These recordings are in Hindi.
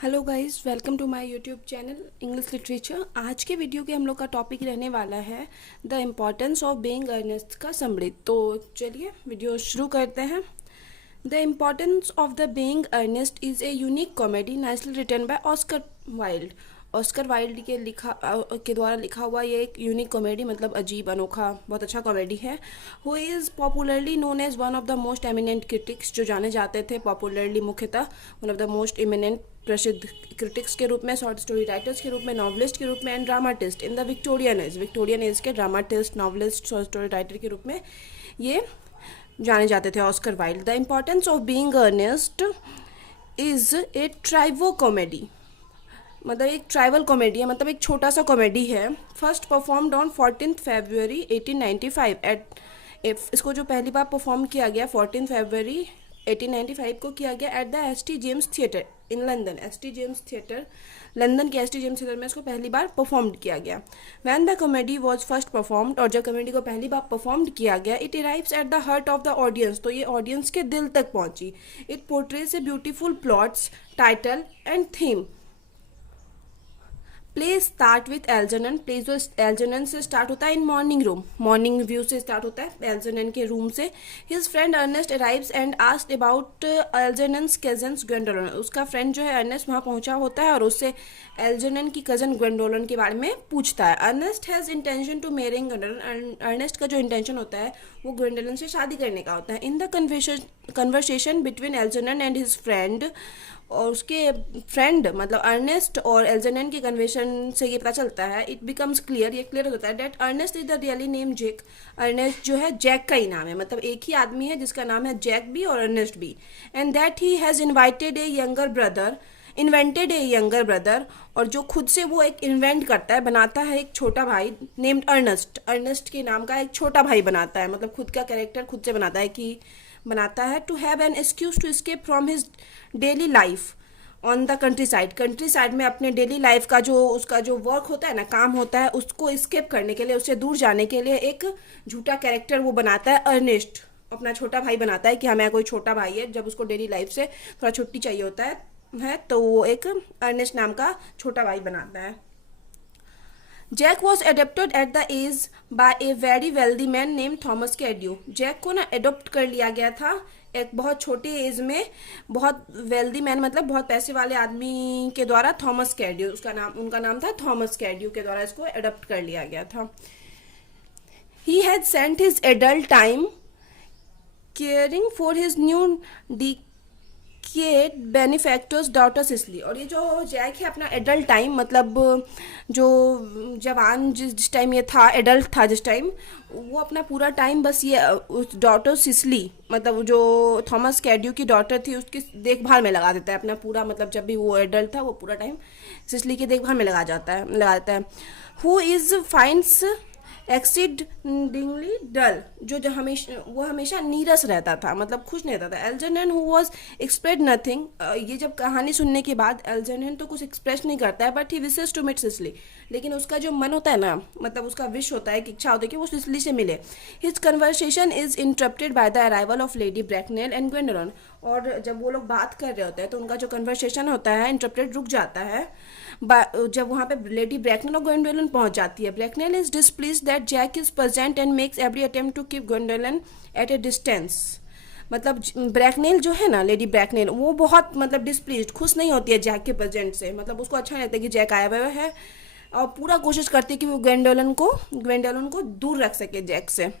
Hello guys, welcome to my YouTube channel English literature. आज के वीडियो के हम लोग का टॉपिक रहने वाला है the importance of being Earnest का समरी। तो चलिए वीडियो शुरू करते हैं। The importance of the being Earnest is a unique comedy nicely written by Oscar Wilde. Oscar Wilde के द्वारा लिखा हुआ ये एक यूनिक कॉमेडी, मतलब अजीब, अनोखा, बहुत अच्छा कॉमेडी है। Who is popularly known as one of the most eminent critics, जो जाने जाते थे पॉपुलरली, मुख्यतः one of the most eminent, प्रसिद्ध क्रिटिक्स के रूप में, शॉर्ट स्टोरी राइटर्स के रूप में, नॉवलिस्ट के रूप में, and dramatist in the Victorian age के dramatist, novelist, short story writer के रूप में ये जाने जाते थे, Oscar Wilde. The importance of being Earnest is a trivial comedy, मतलब एक ट्राइबल कॉमेडी है, मतलब एक छोटा सा कॉमेडी है। फर्स्ट परफॉर्म्ड ऑन 14 फरवरी 1895 इसको जो पहली बार परफॉर्म किया गया 14 फरवरी 1895 को किया गया at the S T James theatre in London. S T James theatre, London के एस टी जेम्स थिएटर में इसको पहली बार परफॉर्म किया गया। When the comedy was first performed, और जब कॉमेडी को पहली बार परफॉर्म किया गया, it arrives at the heart of the audience, तो ये ऑडियंस के दिल तक पहुंची। It portrays a beautiful plots, title and theme. Play start with एल्जनन, play जो एल्जनन से स्टार्ट होता है in morning room, morning view से स्टार्ट होता है एल्जनन के रूम से। His friend Ernest arrives and asked about Algernon's cousins Gwendolen, उसका फ्रेंड जो है अर्नेस्ट वहाँ पहुँचा होता है और उससे एल्जनन की कजन ग्वेंडोलन के बारे में पूछता है। Ernest has intention to marrying Gwendolen, Ernest का जो इंटेंशन होता है वो ग्वेंडोलन से शादी करने का होता है। In the conversation between Algernon and his friend, और उसके फ्रेंड मतलब अर्नेस्ट और एल्जनन के कन्वर्सेशन से ये पता चलता है, इट बिकम्स क्लियर, ये क्लियर होता है that Earnest is the really name Jack, Earnest जो है जैक का ही नाम है, मतलब एक ही आदमी है जिसका नाम है जैक भी और अर्नेस्ट भी। And that he has invented A younger brother, और जो खुद से वो एक इन्वेंट करता है, बनाता है एक छोटा भाई नेम्ड अर्नेस्ट, अर्नेस्ट के नाम का एक छोटा भाई बनाता है, मतलब खुद का कैरेक्टर खुद से बनाता है कि बनाता है to have an excuse to escape from his daily life on the countryside में अपने डेली लाइफ का जो उसका जो वर्क होता है ना, काम होता है, उसको एस्केप करने के लिए, उससे दूर जाने के लिए एक झूठा कैरेक्टर वो बनाता है, अर्नेस्ट अपना छोटा भाई बनाता है कि हमें कोई छोटा भाई है, जब उसको डेली लाइफ से थोड़ा छुट्टी चाहिए होता है तो वो एक अर्नेस्ट नाम का छोटा भाई बनाता है। Jack was adopted at the age by a very wealthy man name Thomas Cardew, Jack को ना एडोप्ट कर लिया गया था एक बहुत छोटे एज में, बहुत वेल्दी मैन मतलब बहुत पैसे वाले आदमी के द्वारा, थॉमस कैड्यू उनका नाम था, थॉमस कैड्यू के द्वारा इसको एडोप्ट कर लिया गया था। He had sent his adult time caring for his new के बेनिफैक्टर्स डॉटर सिसली, और ये जो जैक है अपना एडल्ट टाइम, मतलब जो जवान जिस टाइम ये था, एडल्ट था जिस टाइम, वो अपना पूरा टाइम बस ये उस डॉटर सिसली, मतलब जो थॉमस कैड्यू की डॉटर थी, उसकी देखभाल में लगा देता है अपना पूरा, मतलब जब भी वो एडल्ट था वो पूरा टाइम सिसली की देखभाल में लगा देता है। हु इज़ फाइंड्स एक्सीडिंगली डल, जो हमेशा नीरस रहता था, मतलब खुश नहीं रहता था। एल्जनन हु वॉज एक्सप्रेस नथिंग, ये जब कहानी सुनने के बाद एल्जनन तो कुछ एक्सप्रेस नहीं करता है, but he wishes to meet Cecily, लेकिन उसका जो मन होता है ना, मतलब उसका विश होता है कि इच्छा होती है कि वो सिसली से मिले। His conversation is interrupted by the arrival of Lady Bracknell and Gwendolen, और जब वो लोग बात कर रहे होते हैं तो उनका जो कन्वर्सेशन होता है इंटरप्टेड रुक जाता है जब वहाँ पे लेडी ब्रैकनेल और ग्वेंडोलन पहुँच जाती है। Bracknell is displease that Jack is present and makes every attempt to keep Gwendolen at a distance, मतलब ब्रैकनेल जो है ना, लेडी ब्रैकनेल, वो बहुत मतलब डिस्प्लीज, खुश नहीं होती है जैक के प्रेजेंट से, मतलब उसको अच्छा नहीं लगता कि जैक आया हुआ है, और पूरा कोशिश करती है कि वो ग्वेंडोलन को दूर रख सके जैक से।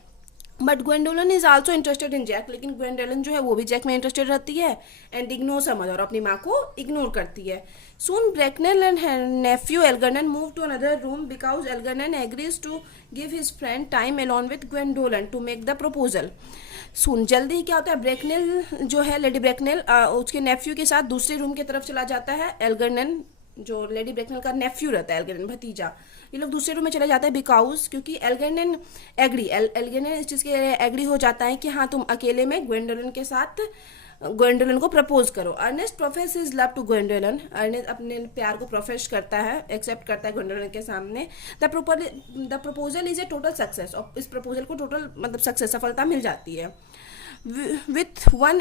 But Gwendolen is also interested in Jack, लेकिन ग्वेंडोलन जो है वो भी जैक में इंटरेस्टेड रहती है, एंड इग्नोर समझ, और अपनी माँ को इग्नोर करती है। Soon Bracknell and nephew Algernon move to another room because Algernon agrees to give his friend time alone with Gwendolen to make the proposal. सुन जल्दी ही क्या होता है, ब्रैकनेल जो है, लेडी ब्रैकनेल उसके नेफ्यू के साथ दूसरे रूम की तरफ चला जाता है। एल्गर्नन जो लेडी ब्रैकनेल का नेफ्यू रहता है, एल्गर्नन भतीजा, ये लोग दूसरे रूम में चले जाते हैं बिकॉज, क्योंकि एल्गर्नन एल्गर्नन इस चीज़ के एग्री हो जाता है कि हाँ तुम अकेले में ग्वेंडोलन के साथ ग्वेंडोलन को प्रपोज करो। Ernest profess his love to Gwendolen, Ernest अपने प्यार को प्रोफेस करता है, एक्सेप्ट करता है ग्वेंडोलन के सामने। The proposal is a total success, और इस प्रपोजल को टोटल मतलब सक्सेस, सफलता मिल जाती है। विथ वन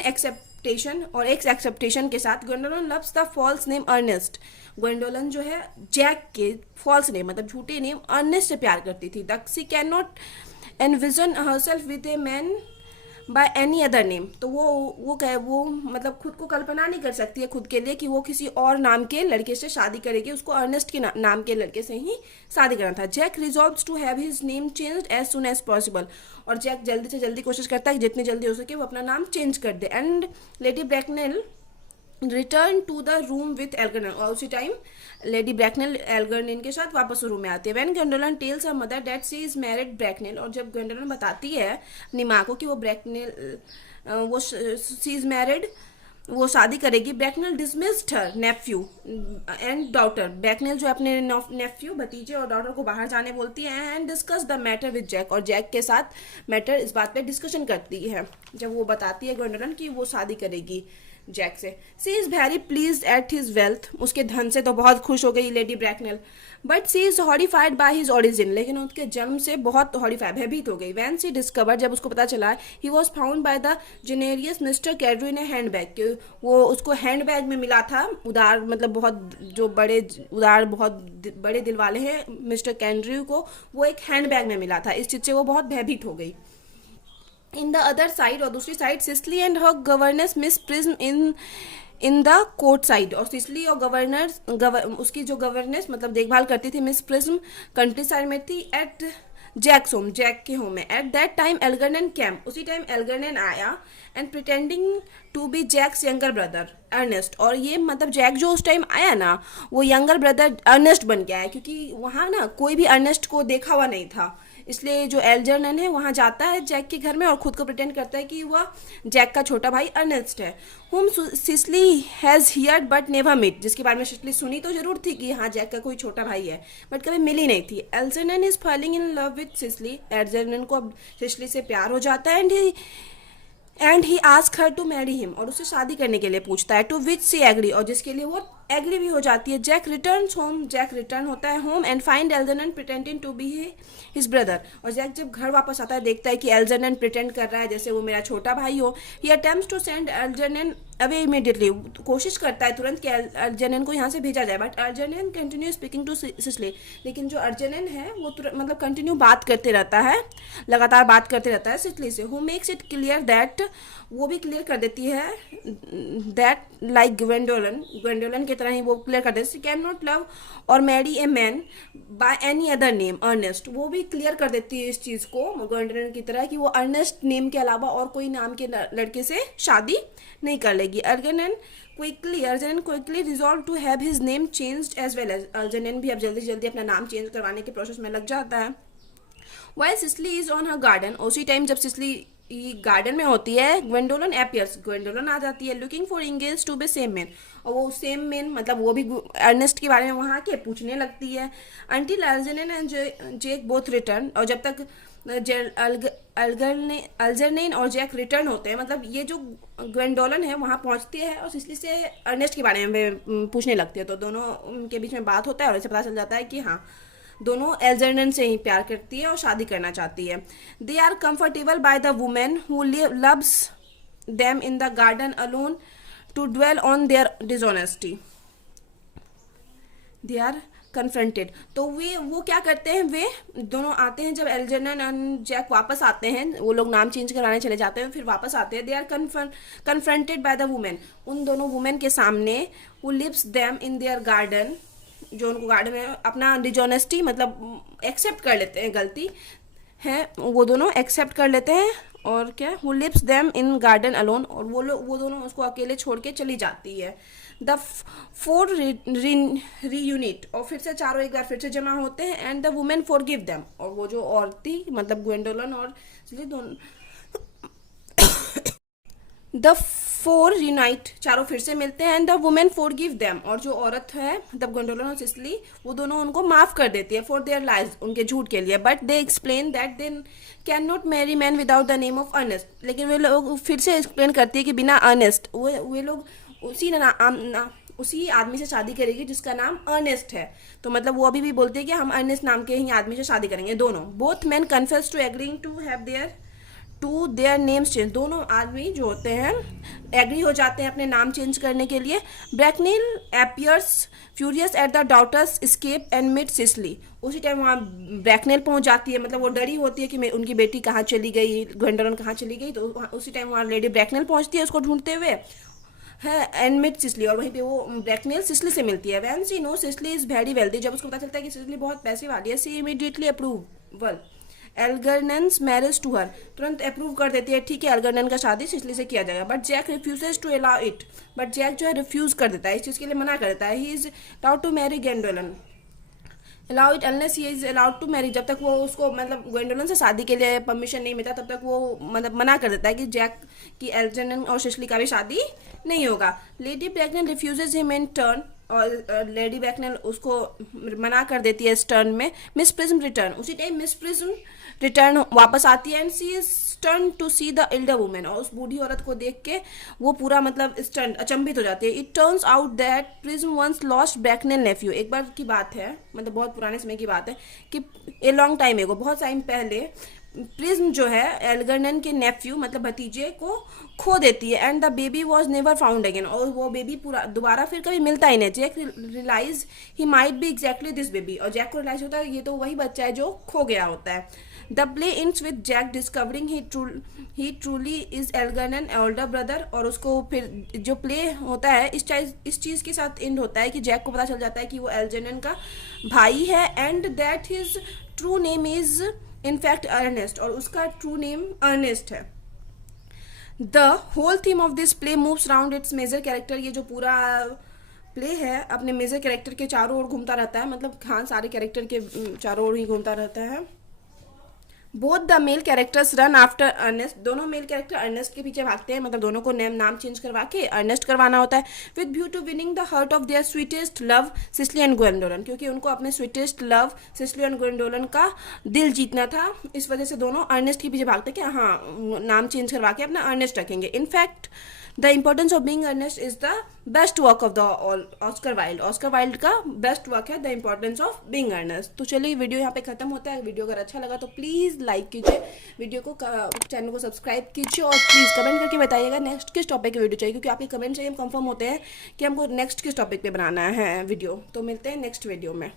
एक्सेप्टेशन और एक एक्सेप्टेशन के साथ Gwendolen loves the false name Ernest. Gwendolen जो है जैक के फॉल्स नेम मतलब झूठे नेम अर्नेस्ट से प्यार करती थी। That she can not envision herself with A man by any other name. तो वो मतलब खुद को कल्पना नहीं कर सकती है खुद के लिए कि वो किसी और नाम के लड़के से शादी करेगी, उसको अर्नेस्ट के नाम के लड़के से ही शादी करना था। Jack resolves to have his name changed as soon as possible. और जैक जल्दी से जल्दी कोशिश करता है कि जितनी जल्दी हो सके वो अपना नाम चेंज कर दे। And Lady Bracknell return to the room with Algernon. और उसी टाइम लेडी ब्रैकनेल एल्गर्नन के साथ वापस रूम में आती है। When Gwendolen tells her mother that she is married Bracknell. और जब ग्वेंडोलन बताती है अपनी माँ को कि वो ब्रैकनेल वो शी इज मैरिड, वो शादी करेगी, Bracknell dismissed her nephew and daughter. Bracknell जो अपने नेफ्यू भतीजे और डॉटर को बाहर जाने बोलती है and discuss the matter with Jack. और जैक के साथ मैटर इस बात पे डिस्कशन करती है जब वो बताती है ग्वेंडोलन कि वो शादी करेगी जैक से। She is very please at his wealth. उसके धन से तो बहुत खुश हो गई Lady Bracknell. But she is horrified by his origin. लेकिन उसके जन्म से बहुत हॉरिफाइड भयभीत हो गई। वैन सी डिस्कवर, जब उसको पता चला he was found by the generous Mister कैड्रू इन ए हैंड बैग। वो उसको हैंड बैग में मिला था। उदार मतलब बहुत जो बड़े उदार बहुत बड़े दिल वाले हैं मिस्टर कैंड्रू को, वो एक हैंड बैग में मिला था। इस चीज से वो बहुत भयभीत हो गई। इन द अदर साइड, और दूसरी side Sicily and her governance miss prism in the court side. और सिसली और उसकी जो गवर्नेंस मतलब देखभाल करती थी मिस प्रिज्म कंट्री साइड में थी एट जैक्स होम, जैक के होम में। At that time Algernon came. उसी टाइम एल्गर्नन आया and pretending to be Jack's younger brother Ernest. और ये मतलब जैक जो उस टाइम आया ना वो यंगर ब्रदर अर्नेस्ट बन गया है, क्योंकि वहाँ ना कोई भी अर्नेस्ट को देखा हुआ नहीं था। इसलिए जो एल्जर्नन है वहाँ जाता है जैक के घर में और खुद को प्रिटेंड करता है कि वह जैक का छोटा भाई अर्नेस्ट है। Whom Cecily has heard but never meet. जिसके बारे में सिसली सुनी तो जरूर थी कि हाँ जैक का कोई छोटा भाई है, बट कभी मिली नहीं थी। Algernon is falling in love with Cecily. Algernon को अब सिसली से प्यार हो जाता है and he ask her to marry him. और उसे शादी करने के लिए पूछता है। टू विच सी एग्री, और जिसके लिए वो एग्री भी हो जाती है। Jack returns home. Jack return होता है home and find Algernon pretending to be his brother. और जैक जब घर वापस आता है देखता है कि एल्जर्नन प्रिटेंड कर रहा है जैसे वो मेरा छोटा भाई हो। He attempts to send Algernon away immediately. कोशिश करता है तुरंत कि एल्जर्नन को यहाँ से भेजा जाए, but Algernon continue speaking to Cecily. लेकिन जो एल्जर्नन है वो मतलब कंटिन्यू बात करते रहता है, लगातार बात करते रहता है सिसली से। Who makes it clear that, वो भी क्लियर कर देती है दैट लाइक ग्वेंडोलन की तरह ही वो क्लियर कर देती है कैन नॉट लव और marry a man by any other name Ernest. वो भी क्लियर कर देती है इस चीज़ को ग्वेंडोलन की तरह कि वो अर्नेस्ट नेम के अलावा और कोई नाम के लड़के से शादी नहीं कर लेगी। Algernon quickly resolve to have his name changed as well as. Algernon भी अब जल्दी जल्दी अपना नाम चेंज करवाने के प्रोसेस में लग जाता है। While Cecily is on her garden. उसी टाइम जब सिसली गार्डन में होती है ग्वेंडोलन एपियर्स। ग्वेंडोलन आ जाती है looking for engage to be same man. और वो सेम मैन मतलब वो भी अर्नेस्ट के बारे में वहाँ के पूछने लगती है। Until Algernon and Jack both return. और जब तक अल्जर्नन और जैक रिटर्न होते हैं मतलब ये जो ग्वेंडोलन है वहाँ पहुँचती है और सिसली से अर्नेस्ट के बारे में पूछने लगती है। तो दोनों उनके बीच में बात होता है और इसे पता चल जाता है कि हाँ दोनों एल्जर्नन से ही प्यार करती है और शादी करना चाहती है। They are comfortable by the women who loves them in the garden alone to dwell on their dishonesty. They are confronted. तो वो क्या करते हैं, वे दोनों आते हैं जब एल्जर्नन एंड जैक वापस आते हैं, वो लोग नाम चेंज कराने चले जाते हैं फिर वापस आते हैं। They are confronted by the women. उन दोनों वुमेन के सामने who lives them in their garden, जो उनको गार्डन में अपना डिसऑनेस्टी मतलब एक्सेप्ट कर लेते हैं, गलती है वो दोनों एक्सेप्ट कर लेते हैं। और क्या, who lives them in garden alone. और वो दोनों उसको अकेले छोड़ के चली जाती है। The four reunite. और फिर से चारों एक बार फिर से जमा होते हैं। And the women for give them. और वो जो औरती मतलब ग्वेंडोलन और दोनों द फोर यूनाइट, चारों फिर से मिलते हैं। And the women for give them. और जो औरत है मतलब ग्वेंडोलन और सिसली वो दोनों उनको माफ कर देती है फॉर देयर लाइज, उनके झूठ के लिए। But they explain that they can not marry man without the name of Ernest. लेकिन वे लोग फिर से एक्सप्लेन करती है कि बिना अर्नेस्ट वे लोग उसी आदमी से शादी करेगी जिसका नाम अर्नेस्ट है। तो मतलब वो अभी भी बोलते हैं कि हम अर्नेस्ट नाम के ही आदमी से शादी करेंगे दोनों। Both man confess to agreeing to have their to their names change. दोनों आदमी जो होते हैं एग्री हो जाते हैं अपने नाम चेंज करने के लिए। Bracknell appears furious at the daughter's escape and meet Cecily. उसी टाइम वहाँ ब्रैकनेल पहुंच जाती है, मतलब वो डरी होती है कि उनकी बेटी कहाँ चली गई, ग्वेंडोलन कहाँ चली गई, तो उसी टाइम वहाँ लेडी ब्रैकनेल पहुंचती है उसको ढूंढते हुए है, एंड मिट सिसली, और वहीं पे वो ब्रैकनेल सिसली से मिलती है। When she know Cecily is very wealthy, जब उसको पता चलता है कि सिसली बहुत पैसे वाली है, she immediately approval Algernon's marriage to her, तुरंत अप्रूव कर देती है, ठीक है एल्गरनेन का शादी सिसली से किया जाएगा। But Jack refuses to allow it, but Jack जो है रिफ्यूज कर देता है, इस चीज़ के लिए मना कर देता है। He is allowed to marry Gwendolen, allow it unless he is allowed to marry, जब तक वो उसको मतलब ग्वेंडोलन से शादी के लिए परमिशन नहीं मिलता तब तक वो मतलब मना कर देता है कि जैक की एल्जरनेन और सिसली का भी शादी नहीं होगा। Lady Bracknell refuses him in turn, और लेडी ब्रैकनेल उसको मना कर देती है इस टर्न में। मिस प्रिज्म रिटर्न, उसी टाइम मिस प्रिज्म रिटर्न वापस आती है, and she is stun to see the elder women, और उस बूढ़ी औरत को देख के वो पूरा मतलब स्टन अचंभित हो जाती है। It turns out that Prism once lost Bracknell nephew, एक बार की बात है, मतलब बहुत पुराने समय की बात है कि ए लॉन्ग टाइम एगो, बहुत टाइम पहले प्रिज्म जो है एल्गरनेन के नेफ्यू मतलब भतीजे को खो देती है, and the baby was never found again, और वो बेबी पूरा दोबारा फिर कभी मिलता ही नहीं। Jack realize he might be exactly this baby, और जैक को रियलाइज होता है ये तो वही बच्चा है जो खो गया होता है। The play ends with Jack discovering he truly is Algernon older brother, और उसको फिर जो प्ले होता है इस चीज़ के साथ एंड होता है कि जैक को पता चल जाता है कि वो एल्जरनेन का भाई है, and that his true name is in fact Ernest, और उसका ट्रू नेम अर्नेस्ट है। The whole theme of this play moves around its major character, ये जो पूरा प्ले है अपने मेजर कैरेक्टर के चारों ओर घूमता रहता है, मतलब हाँ सारे कैरेक्टर के चारों ओर ही घूमता रहता है। Both the male characters run after Ernest, दोनों मेल कैरेक्टर अर्नेस्ट के पीछे भागते हैं, मतलब दोनों को नाम चेंज करवा के अर्नेस्ट करवाना होता है, with view to winning the heart of their sweetest love Cecily and Gwendolen, क्योंकि उनको अपने sweetest love Cecily and Gwendolen का दिल जीतना था, इस वजह से दोनों अर्नेस्ट के पीछे भागते हैं कि हाँ नाम चेंज करवा के अपना अर्नेस्ट रखेंगे। In fact the importance of being Ernest is the best work of the Oscar Wilde, Oscar Wilde का बेस्ट वर्क है the importance of being Ernest. तो चलिए वीडियो यहाँ पे खत्म होता है। वीडियो अगर अच्छा लगा तो प्लीज़ लाइक कीजिए, वीडियो को चैनल को सब्सक्राइब कीजिए, और प्लीज़ कमेंट करके बताइएगा नेक्स्ट किस टॉपिक की वीडियो चाहिए, क्योंकि आपके कमेंट से हम कंफर्म होते हैं कि हमको नेक्स्ट किस टॉपिक पे बनाना है वीडियो। तो मिलते हैं नेक्स्ट वीडियो में।